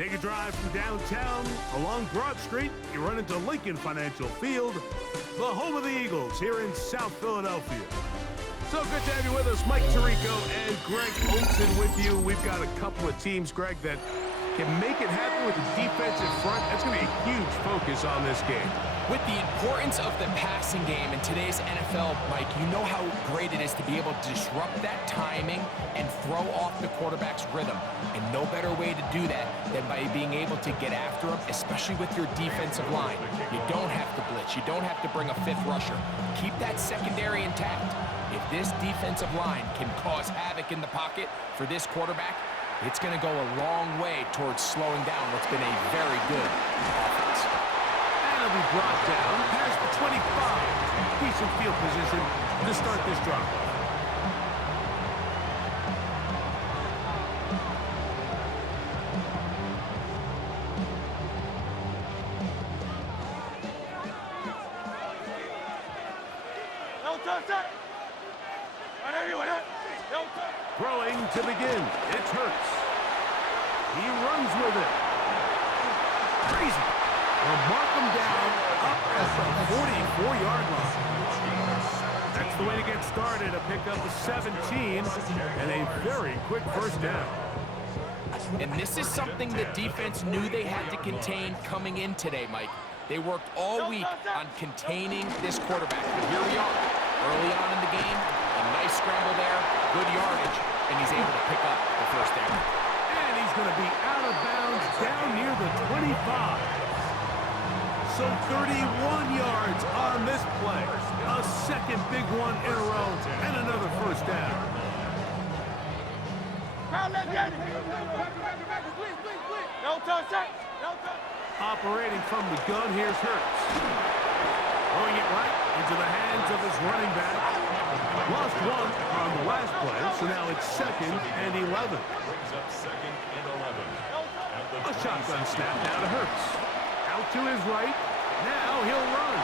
Take a drive from downtown along Broad Street. You run into Lincoln Financial Field, the home of the Eagles here in South Philadelphia. So good to have you with us. Mike Tirico and Greg Olson with you. We've got a couple of teams, Greg, that can make it happen with the defensive front. That's going to be a huge focus on this game. With the importance of the passing game in today's NFL, Mike, you know how great it is to be able to disrupt that timing and throw off the quarterback's rhythm. And no better way to do that than by being able to get after him, especially with your defensive line. You don't have to blitz. You don't have to bring a fifth rusher. Keep that secondary intact. If this defensive line can cause havoc in the pocket for this quarterback, it's going to go a long way towards slowing down what's been a very good offense. And it'll be brought down past the 25. Decent field position to start this drive. Throwing to begin. It's Hurts. He runs with it. Crazy. Will mark him down up at the 44-yard line. That's the way to get started. A pickup of 17 and a very quick first down. And this is something the defense knew they had to contain coming in today, Mike. They worked all week on containing this quarterback. But here we are, early on in the game, a nice scramble there, good yardage, and he's able to pick up the first down. And he's going to be out of bounds down near the 25. So 31 yards on this play. A second big one in a row, and another first down. Operating from the gun, here's Hurts. Throwing it right into the hands of his running back. Lost one on the last play, so now it's 2nd and 11. A shotgun snap now to Hurts. Out to his right. Now he'll run.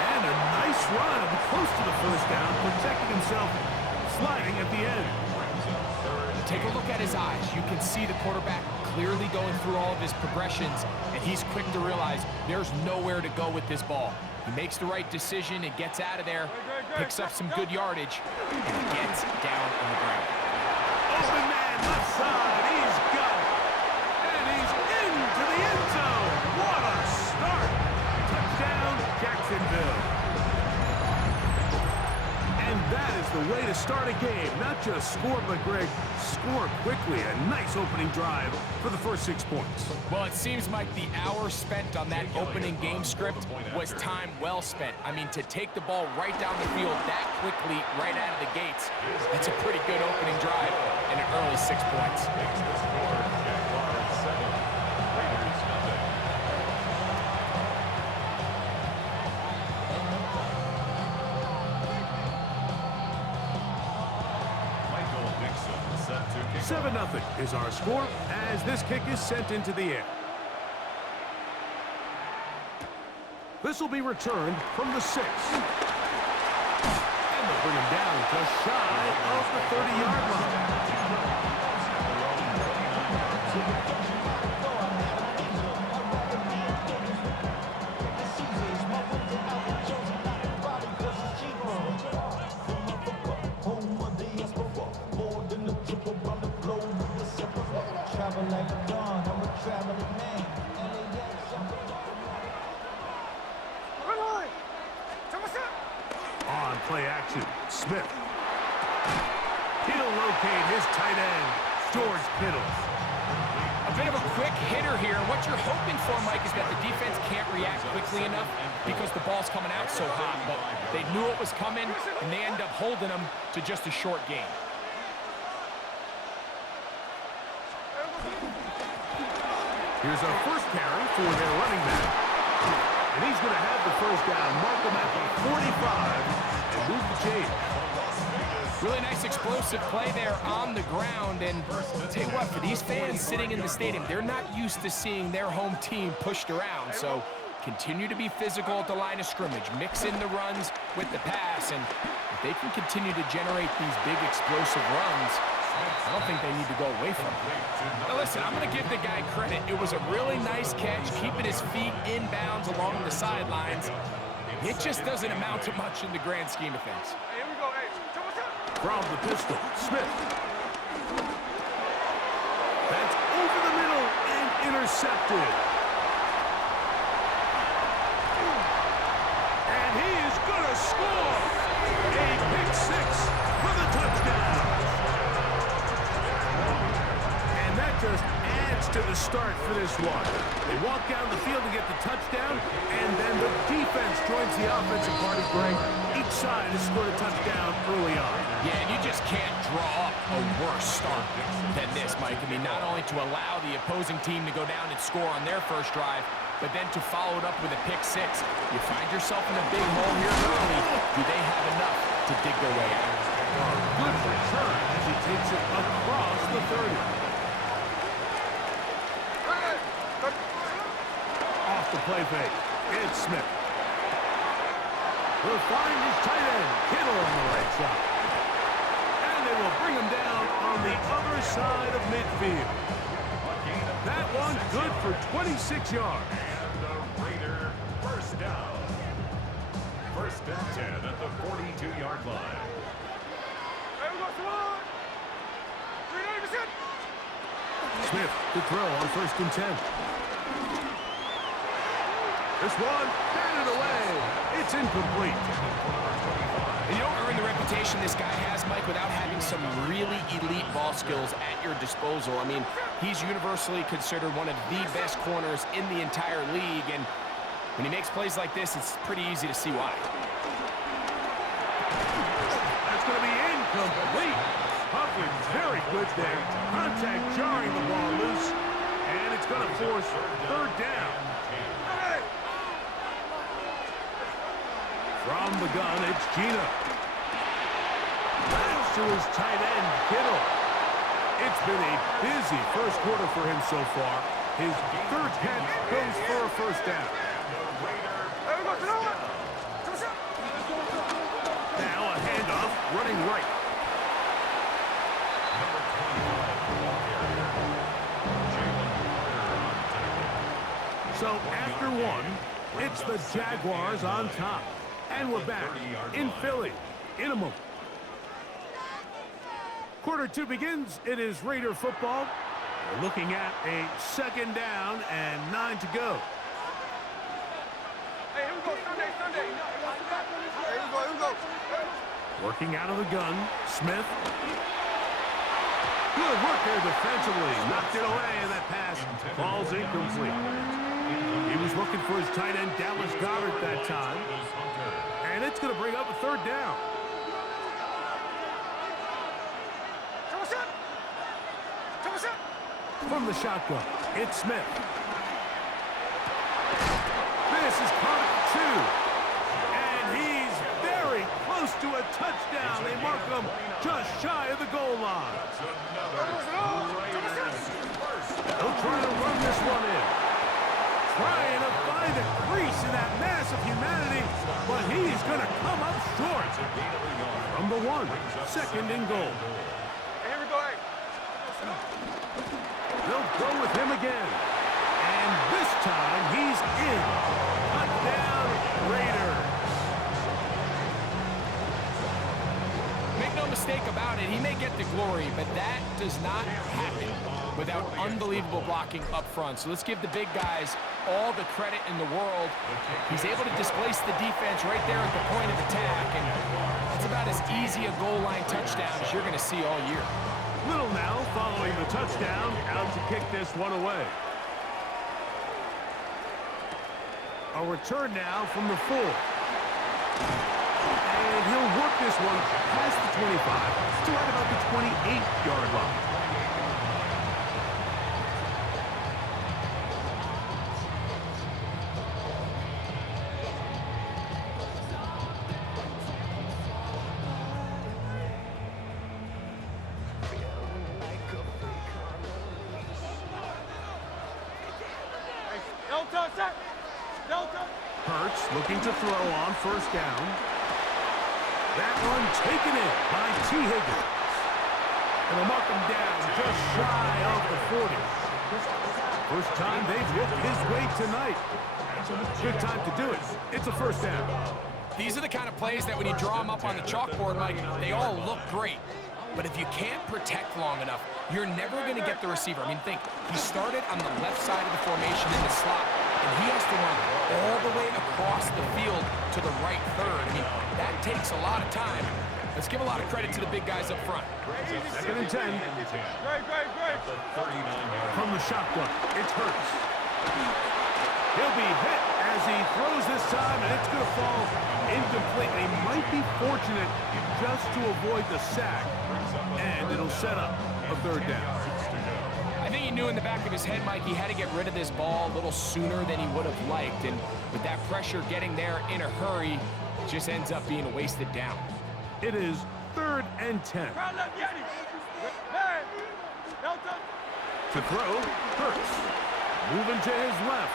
And a nice run. Close to the first down, protecting himself, sliding at the end. Take a look at his eyes. You can see the quarterback clearly going through all of his progressions, and he's quick to realize there's nowhere to go with this ball. He makes the right decision and gets out of there, picks up some good yardage, and gets down on the ground. Open man, left side, he's got it. And he's into the end zone. What a start. Touchdown, Jacksonville. And that is the way to start a game. Not just score, but Greg, score quickly. A nice opening drive for the first 6 points. Well, it seems like the hour spent on that opening game script was time well spent. I mean, to take the ball right down the field that quickly, right out of the gates, that's a pretty good opening drive and an early 6 points. 7-0 is our score as this kick is sent into the air. This will be returned from the 6. And they'll bring him down just shy of the 30-yard line. On play action, Smith. He'll locate his tight end, George Kittle. A bit of a quick hitter here. What you're hoping for, Mike, is that the defense can't react quickly enough because the ball's coming out so hot. But they knew it was coming, and they end up holding them to just a short gain. Here's our first carry for their running back. And he's going to have the first down. Mark him at the 45 and move the chain. Really nice explosive play there on the ground. And I'll tell you what, for these fans sitting in the stadium, they're not used to seeing their home team pushed around. So continue to be physical at the line of scrimmage. Mix in the runs with the pass. And if they can continue to generate these big explosive runs, I don't think they need to go away from him. Now listen, I'm going to give the guy credit. It was a really nice catch, keeping his feet in bounds along the sidelines. It just doesn't amount to much in the grand scheme of things. Here we go. Hey, From the pistol, Smith. That's over the middle and intercepted. And he is going to score a pick six for the touchdown. And that just adds to the start for this one. They walk down the field to get the touchdown, and then the defense joins the offensive party, Greg. Each side has scored a touchdown early on. Yeah, and you just can't draw up a worse start than this, Mike. I mean, not only to allow the opposing team to go down and score on their first drive, but then to follow it up with a pick six. You find yourself in a big hole here early. Do they have enough to dig their way out? Good return as he takes it across the 30. Off the play fake. It's Smith. Will find his tight end, Kittle, on the right side. And they will bring him down on the other side of midfield. That one good for 26 yards. And the Raider first down. First and 10 at the 42-yard line. Hey, we got some on. 390%. Smith to throw on first and 10. This one, batted away. It's incomplete. And you don't earn the reputation this guy has, Mike, without having some really elite ball skills at your disposal. I mean, he's universally considered one of the best corners in the entire league, and when he makes plays like this, it's pretty easy to see why. That's going to be incomplete. Hufford very good there. Contact jarring the ball loose, and it's going to force third down. From the gun, it's Gino. Pass to his tight end, Kittle. It's been a busy first quarter for him so far. His third catch goes for a first down. Hey, we got some on. Now a handoff, running right. So after one, it's the Jaguars on top. And we're back in Philly in a moment. Quarter two begins. It is Raider football. We're looking at a second down and 9 to go. Hey, here we go. Sunday. Hey, here we go. Working out of the gun, Smith. Good work there defensively. Knocked it away, and that pass falls incomplete. He was looking for his tight end, Dallas Goedert, that time. And it's going to bring up a third down. From the shotgun, it's Smith. This is caught at 2. And he's very close to a touchdown. They mark him just shy of the goal line. They'll try to run this one in. Trying to find a crease in that mass of humanity, but he's going to come up short. From the 1, second and goal. Hey, here we go. Hey. They'll go with him again. And this time, he's in. Touchdown, Raiders. Make no mistake about it, he may get the glory, but that does not happen without unbelievable blocking up front. So let's give the big guys all the credit in the world. He's able to displace the defense right there at the point of attack, and it's about as easy a goal line touchdown as you're going to see all year. Little now following the touchdown, out to kick this one away. A return now from the 4. And he'll work this one past the 25 to right about the 28-yard line. Delta. Hurts looking to throw on first down. That one taken in by T. Higgins. And they'll mark him down just shy of the 40. First time they've hit his way tonight. Good time to do it. It's a first down. These are the kind of plays that when you draw them up on the chalkboard, Mike, they all look great. But if you can't protect long enough, you're never going to get the receiver. I mean, think, he started on the left side of the formation in the slot, and he has to run all the way across the field to the right third. I mean, that takes a lot of time. Let's give a lot of credit to the big guys up front. Second and 10. Great. From the shotgun, it's Hurts. He'll be hit as he throws this time, and it's going to fall incomplete. He might be fortunate just to avoid the sack, and it'll set up a third down. I think he knew in the back of his head, Mike, he had to get rid of this ball a little sooner than he would have liked, and with that pressure getting there in a hurry, it just ends up being a wasted down. It is 3rd and 10. To throw, Hurts. Moving to his left.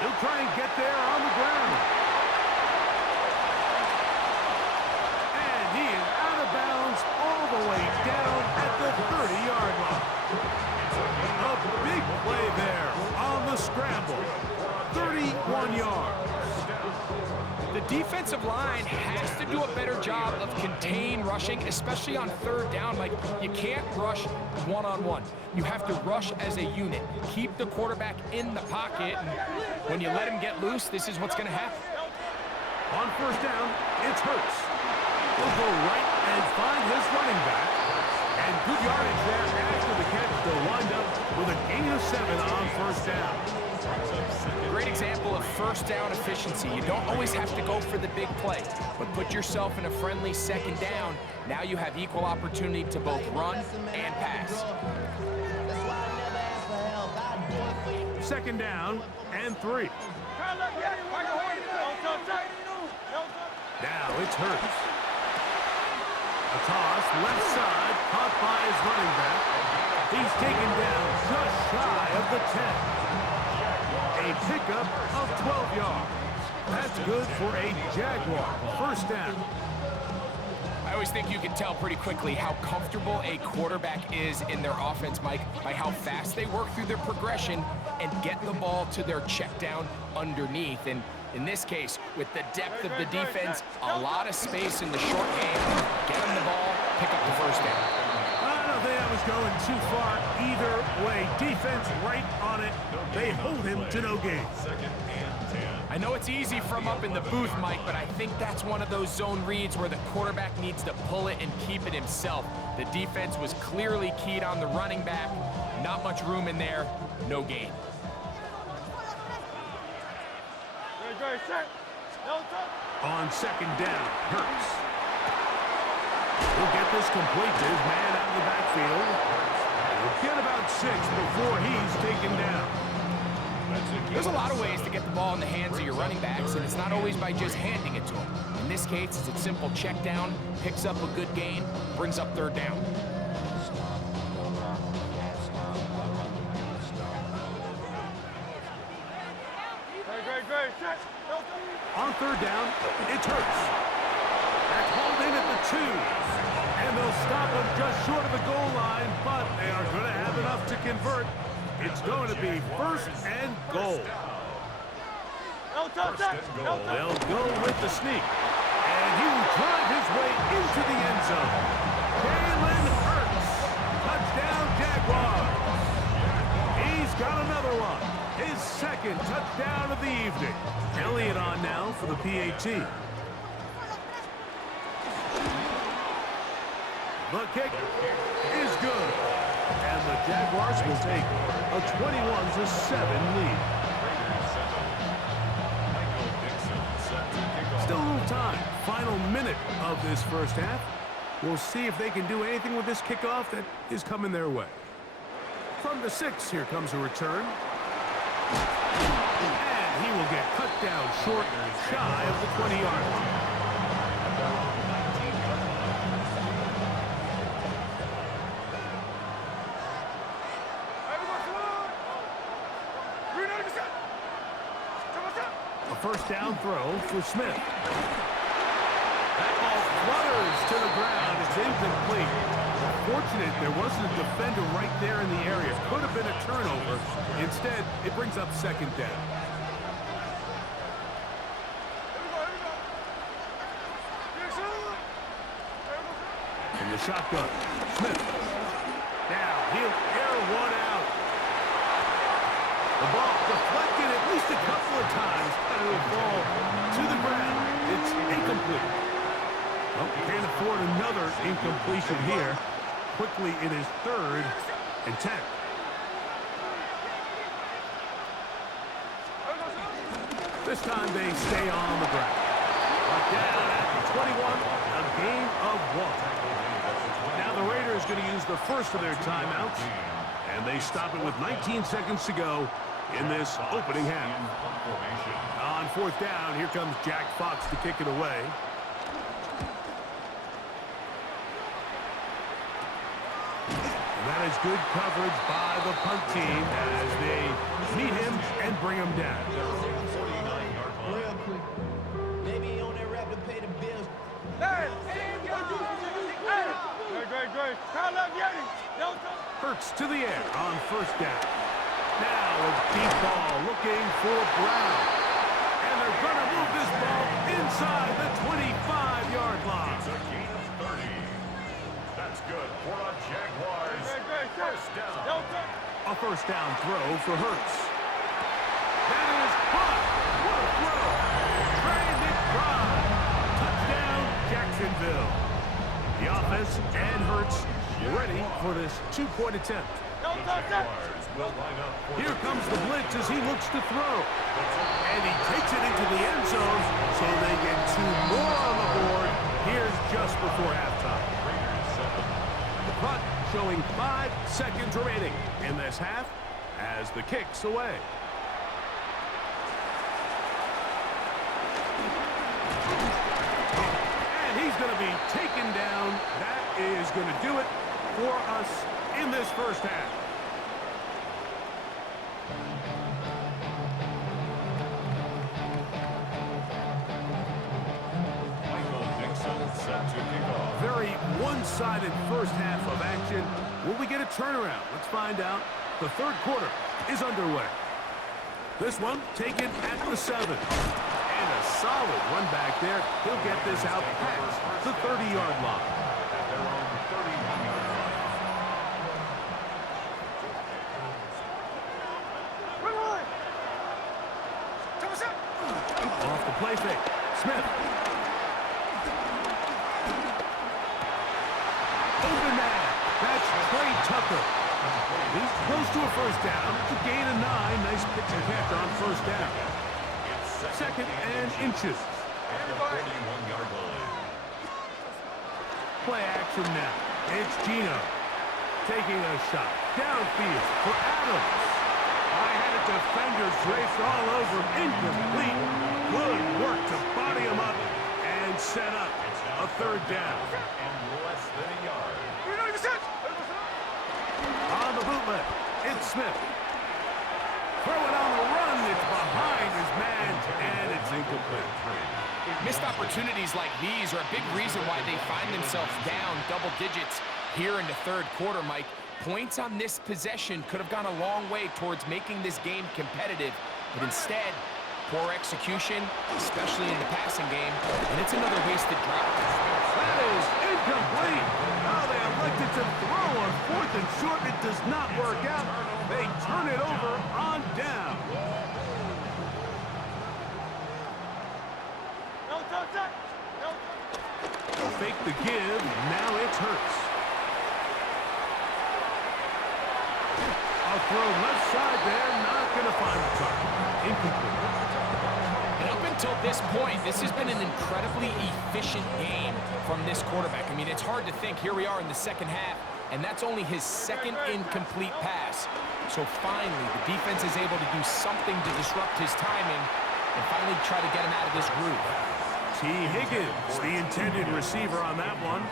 He'll try and get there on the ground. And he is out of bounds all the way down at the 30-yard line. A big play there on the scramble. 31 yards. The defensive line has to do a better job of contain rushing, especially on third down. Like, you can't rush one-on-one. You have to rush as a unit. Keep the quarterback in the pocket, and when you let him get loose, this is what's going to happen. On first down, it's Hurts. He'll go right and find his running back. And good yardage there after the catch to wind up with a gain of 7 on first down. Great example of first down efficiency. You don't always have to go for the big play, but put yourself in a friendly second down. Now you have equal opportunity to both run and pass. Second down and 3. Now it's Hurts. A toss, left side, caught by his running back. He's taken down just shy of the 10. A pickup of 12 yards. That's good for a Jaguar first down. I always think you can tell pretty quickly how comfortable a quarterback is in their offense, Mike, by how fast they work through their progression and get the ball to their check down underneath. And in this case, with the depth of the defense, a lot of space in the short game, get them the ball, pick up the first down. I don't think I was going too far either way. Defense right on it. They hold him to no gain. I know it's easy from up in the booth, Mike, but I think that's one of those zone reads where the quarterback needs to pull it and keep it himself. The defense was clearly keyed on the running back. Not much room in there. No gain. On second down, Hurts. He'll get this complete to his man out of the backfield. He'll get about 6 before he's taken down. There's a lot of ways to get the ball in the hands of your running backs, and it's not always by just handing it to them. In this case, it's a simple check down, picks up a good gain, brings up third down. On third down, it's Hurts. That's hauled in at the 2. And they'll stop him just short of the goal line, but they are going to have enough to convert. It's going to be first and goal. They'll go with the sneak. And he will drive his way into the end zone. Jalen Hurts. Touchdown, Jaguars. He's got another one. His second touchdown of the evening. Elliott on now for the PAT. The kick is good. And the Jaguars will take a 21-7 lead. Still a little time. Final minute of this first half. We'll see if they can do anything with this kickoff that is coming their way. From the 6, here comes a return. And he will get cut down short, shy of the 20-yard line. A first down throw for Smith. That ball flutters to the ground. It's incomplete. Fortunate there wasn't a defender right there in the area. Could have been a turnover. Instead, it brings up second down. In the shotgun, Smith. Now, he'll air one out. The ball deflected at least a couple of times, but it will fall to the ground. It's incomplete. Well, can't afford another incompletion here. Quickly, it is 3rd and 10. This time they stay on the ground. Down at the 21, a gain of 1. Now the Raiders going to use the first of their timeouts, and they stop it with 19 seconds to go in this opening half. On 4th down, here comes Jack Fox to kick it away. And that is good coverage by the punt team as they meet him and bring him down. Real quick. Maybe you on that rap to pay the bills. Great. Call up Yeti. Hurts to the air on 1st down. Now a deep ball looking for Brown. And they're going to move this ball inside the 25-yard line. It's a gain of 30. That's good for a Jaguars first down. A 1st down throw for Hurts. That is caught. What a throw. Trey McBride. Touchdown, Jacksonville. The offense and Hurts ready for this 2-point attempt. Jaguars will line up for Here comes the blitz as he looks to throw. And he takes it into the end zone, so they get 2 more on the board. Here's just before halftime. The punt showing 5 seconds remaining in this half as the kick's away. And he's going to be taken down. That is going to do it for us in this first half. Michael Dixon set to kick off. Very one-sided first half of action. Will we get a turnaround? Let's find out. The 3rd quarter is underway. This one taken at the 7. And a solid run back there. He'll get this out past the 30-yard line. At their own 31-yard line. Off the play fake. Smith. Open man. That's Trey Tucker. He's close to a 1st down. To gain of 9. Nice pitch and catch on 1st down. 2nd and inches. At the 41-yard line. Play action now. It's Gino taking a shot downfield for Adams. High-headed defenders race all over. Incomplete. Good work to body him up and set up a 3rd down. And less than a yard. On the bootleg, it's Smith. Throw it on the run. It's behind his man, and it's incomplete. Missed opportunities like these are a big reason why they find themselves down double digits here in the 3rd quarter, Mike. Points on this possession could have gone a long way towards making this game competitive, but instead, poor execution, especially in the passing game, and it's another wasted drop. That is incomplete. Now they elected to throw on 4th and short. It does not work out. They turn it over on down. Fake the give. Now it's Hurts. A throw left side there. Not going to find the target. Incomplete. And up until this point, this has been an incredibly efficient game from this quarterback. I mean, it's hard to think. Here we are in the 2nd half, and that's only his 2nd incomplete pass. So finally, the defense is able to do something to disrupt his timing and finally try to get him out of this groove. T. Higgins, the intended receiver on that one.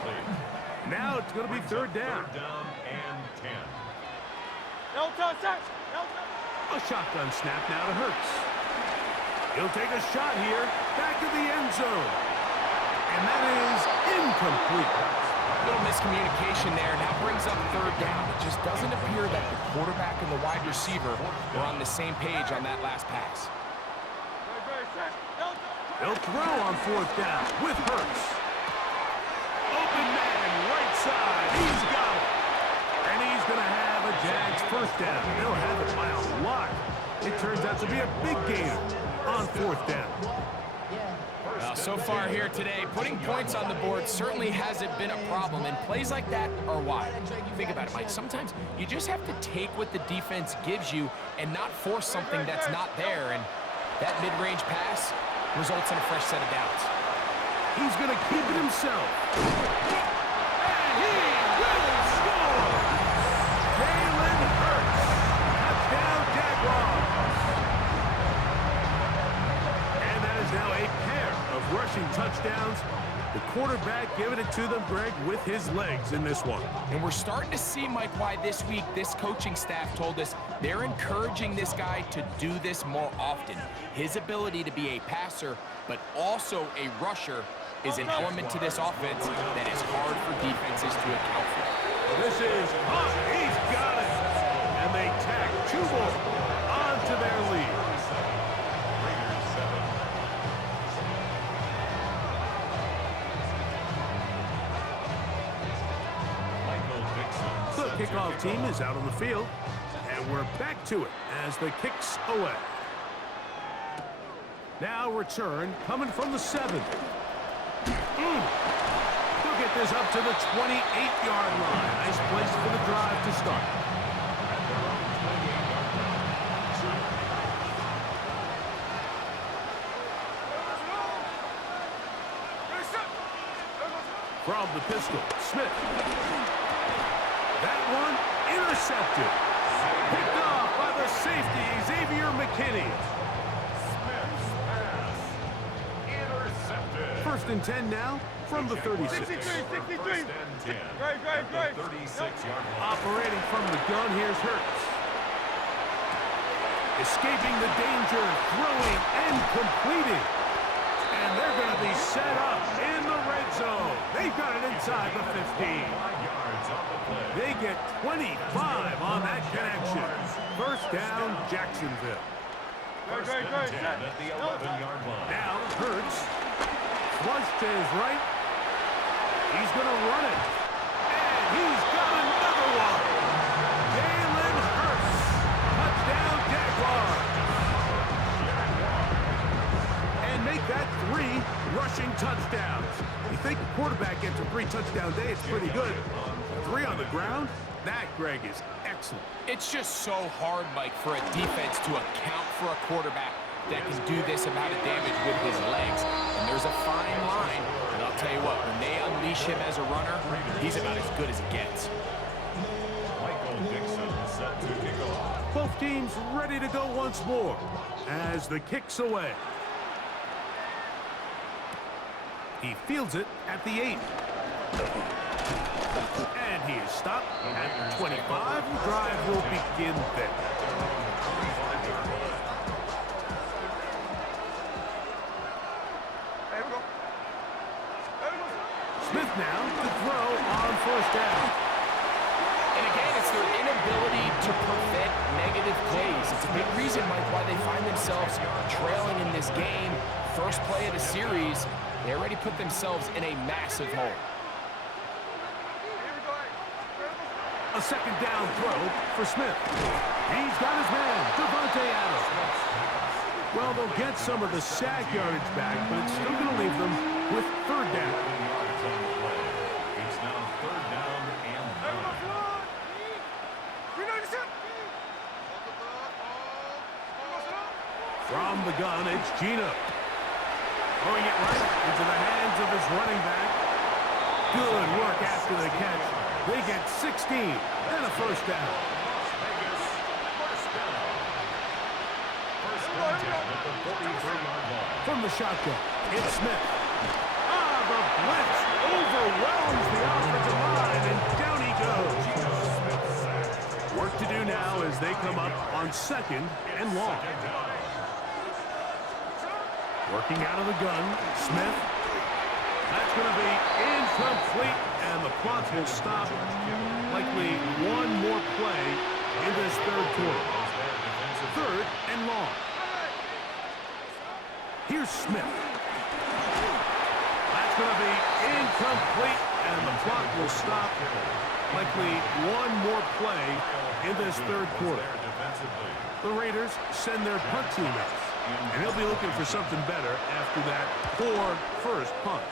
Now it's going to be 3rd down. 3rd down and 10. A shotgun snap now to Hurts. He'll take a shot here. Back to the end zone. And that is incomplete. Little miscommunication there. Now brings up third down. It just doesn't appear that the quarterback and the wide receiver were on the same page on that last pass. He'll throw on fourth down with Hurts. Open man, right side. He's got it. And he's going to have a Jags first down. They'll have it by a lot. It turns out to be a big gain on fourth down. Well, so far here today, putting points on the board certainly hasn't been a problem, and plays like that are why. Think about it, Mike. Sometimes you just have to take what the defense gives you and not force something that's not there, and that mid-range pass results in a fresh set of downs. He's going to keep it himself. And he will score! Jalen Hurts. Touchdown, Jaguars. And that is now a pair of rushing touchdowns. The quarterback giving it to them, Greg, with his legs in this one. And we're starting to see, Mike, why this week this coaching staff told us they're encouraging this guy to do this more often. His ability to be a passer, but also a rusher, is an element to this offense that is hard for defenses to account for. This is hot. He's got it. And they tack two more onto their lead. The kickoff team is out on the field, and we're back to it as the kick's away. Now return coming from the 7. They'll get this up to the 28-yard line. Nice place for the drive to start. From the pistol, Smith. That one intercepted. Picked off by the safety, Xavier McKinney. Smith's pass intercepted. First and 10 now from the 36. 63. First and 10 Great. at the 36-yard line. Operating from the gun, here's Hurts. Escaping the danger, throwing and completing. And they're going to be set up in the red zone. They've got it inside the 15. 5 yards on the play. They get 25 on that connection. First down, Jacksonville. First and 10 at the 11-yard line. Now, Hurts. Flush to his right. He's going to run it. And he's got another one. Jalen Hurts. Touchdown, Jaguars. And make that 3 rushing touchdowns. You think the quarterback gets a 3-touchdown day, it's pretty good. 3 on the ground? That, Greg, is excellent. It's just so hard, Mike, for a defense to account for a quarterback that can do this amount of damage with his legs. And there's a fine line. And I'll tell you what, when they unleash him as a runner, he's about as good as it gets. Michael Dixon set to kick off. Both teams ready to go once more as the kick's away. He fields it at the 8. And he is stopped at the 25. The drive will begin there. Smith now to throw on first down. And again, it's their inability to prevent negative plays. It's a big reason, Mike, why they find themselves trailing in this game. First play of the series, they already put themselves in a massive hole. A second down throw for Smith. He's got his man, Devontae Adams. Well, they'll get some of the sack yardage back, but it's still going to leave them with third down. It's now third down and 9. From the gun, it's Gino. Throwing it right into the hands of his running back. Good work after the catch. They get 16 and a first down. First and 10 at the 43-yard line. From the shotgun, it's Smith. The blitz overwhelms the offensive line, and down he goes. Work to do now as they come up on second and long. Working out of the gun, Smith. That's going to be incomplete and the clock will stop. Likely one more play in this third quarter. 3rd and long. Here's Smith. That's going to be incomplete, and the clock will stop. Likely one more play in this third quarter. The Raiders send their punt team out, and they'll be looking for something better after that poor first punt.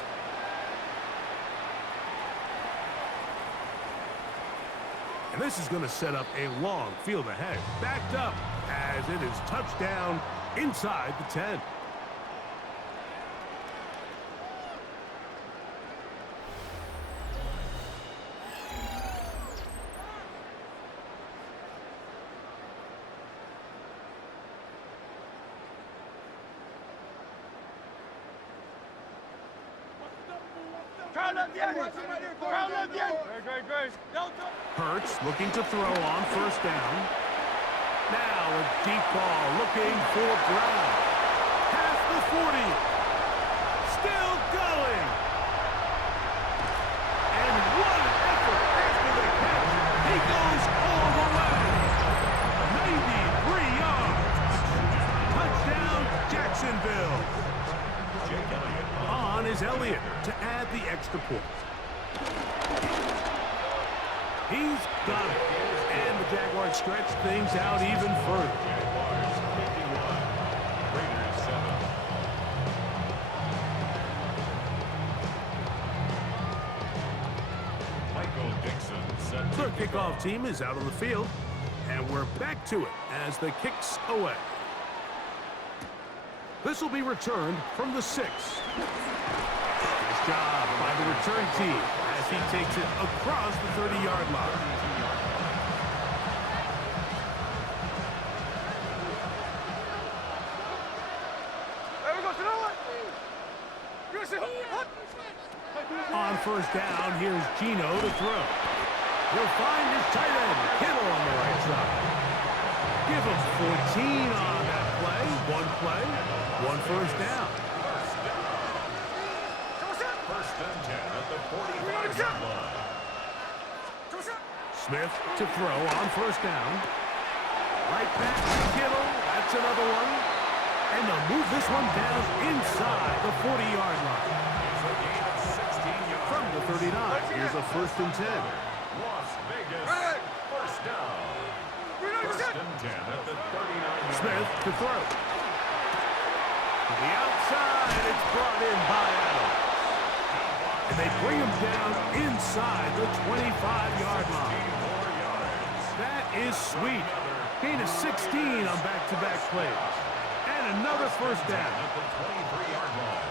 And this is going to set up a long field ahead. Backed up as it is touchdown inside the 10. Hurts looking to throw on first down. Now a deep ball looking for Brown. Past the 40. Still going. And what an effort after the catch. He goes all the way. 93 yards. Touchdown, Jacksonville. On is Elliott to add the extra point. He's got it. And the Jaguars stretch things out even further. Jaguars 51, Raiders 7. Michael Dixon set The kickoff team is out on the field, and we're back to it as the kick's away. This will be returned from the 6. Nice job by the return team as he takes it across the 30-yard line. On first down, here's Geno to throw. He'll find his tight end, Kittle, on the right side. Give him 14 on that play. One first down. First and 10 at the 45-yard line. Smith to throw on first down. Right back to Kittle. That's another one. And they'll move this one down inside the 40-yard line. From the 39, here's a first and 10. Las Vegas, first down. First and 10 at the 39-yard Smith to throw. To the outside, it's brought in by Adams. And they bring him down inside the 25-yard line. That is sweet. Gain of 16 on back-to-back plays. And another first down. at the 23-yard line.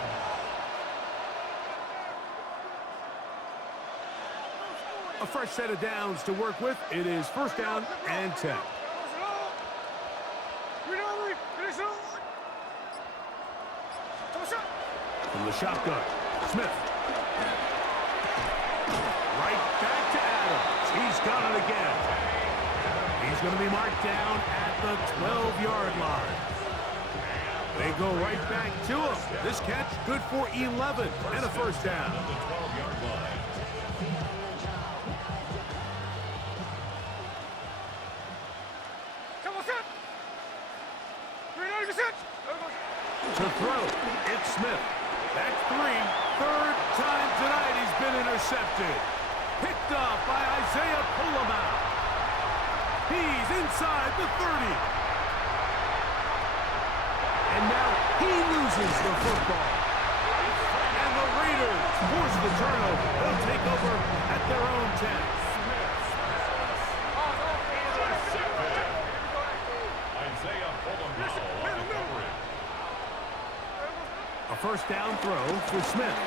A fresh set of downs to work with. It is first down and 10. From the shotgun, Smith. Right back to Adams. He's got it again. He's going to be marked down at the 12-yard line. They go right back to him. This catch good for 11 and a first down. At the 12-yard line. To throw, it's Smith. That's 3. Third time tonight he's been intercepted. Picked up by Isaiah Pullman. He's inside the 30. And now he loses the football. And the Raiders force the turnover. They'll take over at their own 10. Isaiah Pullman on the coverage. A first down throw for Smith.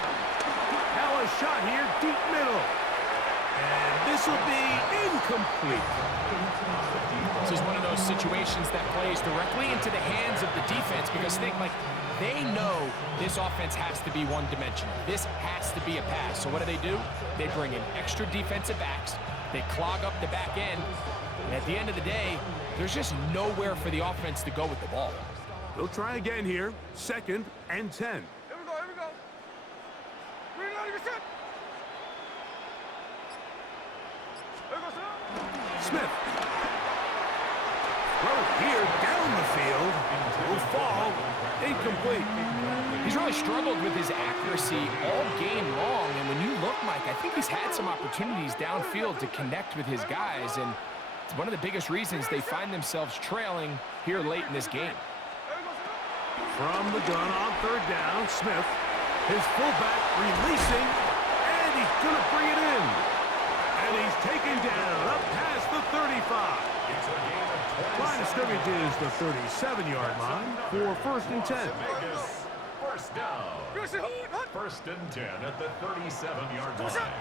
Now a shot here, deep middle. And this will be incomplete. This is one of those situations that plays directly into the hands of the defense because they know this offense has to be one-dimensional. This has to be a pass. So what do? They bring in extra defensive backs. They clog up the back end. And at the end of the day, there's just nowhere for the offense to go with the ball. They'll try again here. Second and 10. Here we go. Smith. Throw here down the field. Will fall. Incomplete. He's really struggled with his accuracy all game long, and when you look, Mike, I think he's had some opportunities downfield to connect with his guys, and it's one of the biggest reasons they find themselves trailing here late in this game. From the gun on third down, Smith. His fullback releasing, and he's going to bring it in. And he's taken down up past the 35. Line of scrimmage is the 37-yard line for 1st and 10. First down. First and 10 at the 37-yard line.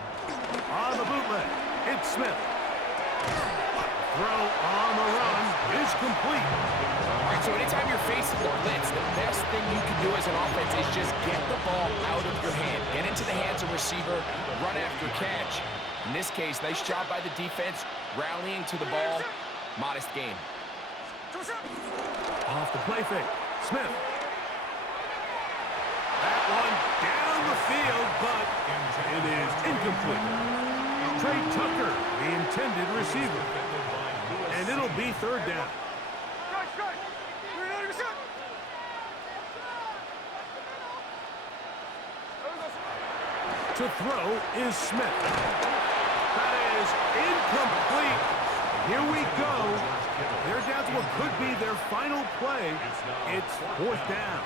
On the bootleg, it's Smith. Throw on the run is complete. All right, so anytime you're facing the blitz, the best thing you can do as an offense is just get the ball out of your hand. Get into the hands of receiver, run after catch. In this case, nice job by the defense, rallying to the ball. Modest game. Off the play fake, Smith. That one down the field, but it is incomplete. Trey Tucker, the intended receiver. And it'll be 3rd down. To throw is Smith. That is incomplete. Here we go. They're down to what could be their final play. It's 4th down.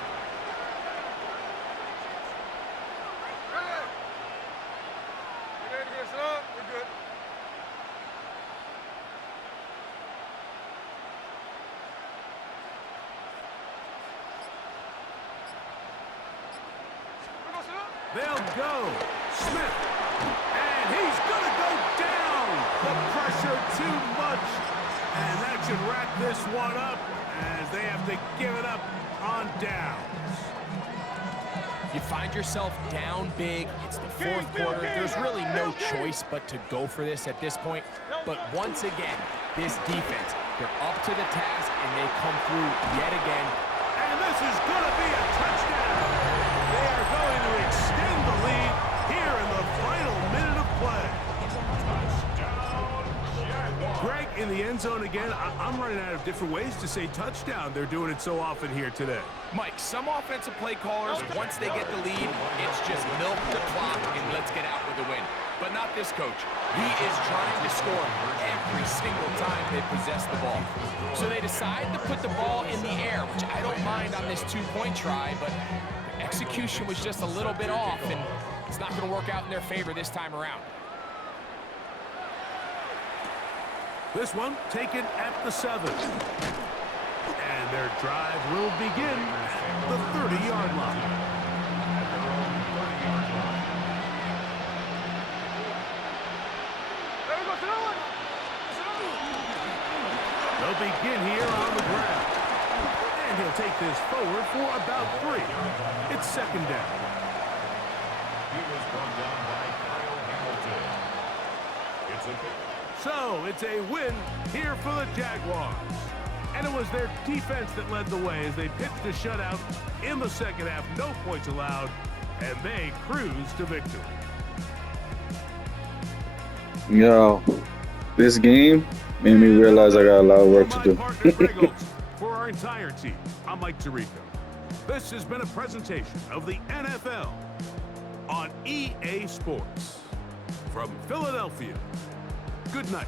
They'll go. Smith. And he's going to go down. The pressure too much. And that should wrap this one up as they have to give it up on downs. You find yourself down big. It's the 4th quarter. There's really no choice but to go for this at this point. But once again, this defense, they're up to the task, and they come through yet again. And this is going to be a touchdown. They are going to extend the lead here in the final minute of play. Greg, in the end zone again. I'm running out of different ways to say touchdown. They're doing it so often here today. Mike, some offensive play callers, once they get the lead, it's just milk the clock and let's get out with a win. But not this coach. He is trying to score every single time they possess the ball. So they decide to put the ball in the air, which I don't mind on this 2-point try, but the execution was just a little bit off, and it's not going to work out in their favor this time around. This one taken at the 7. And their drive will begin at the 30-yard line. They'll begin here on the ground. And he'll take this forward for about 3. It's 2nd down. He was brought down by Kyle Hamilton. It's a So it's a win here for the Jaguars. And it was their defense that led the way as they pitched a shutout in the 2nd half. No points allowed, and they cruised to victory. Yo, this game made me realize I got a lot of work to do. For our entire team, I'm Mike Tirico. This has been a presentation of the NFL on EA Sports. From Philadelphia, good night.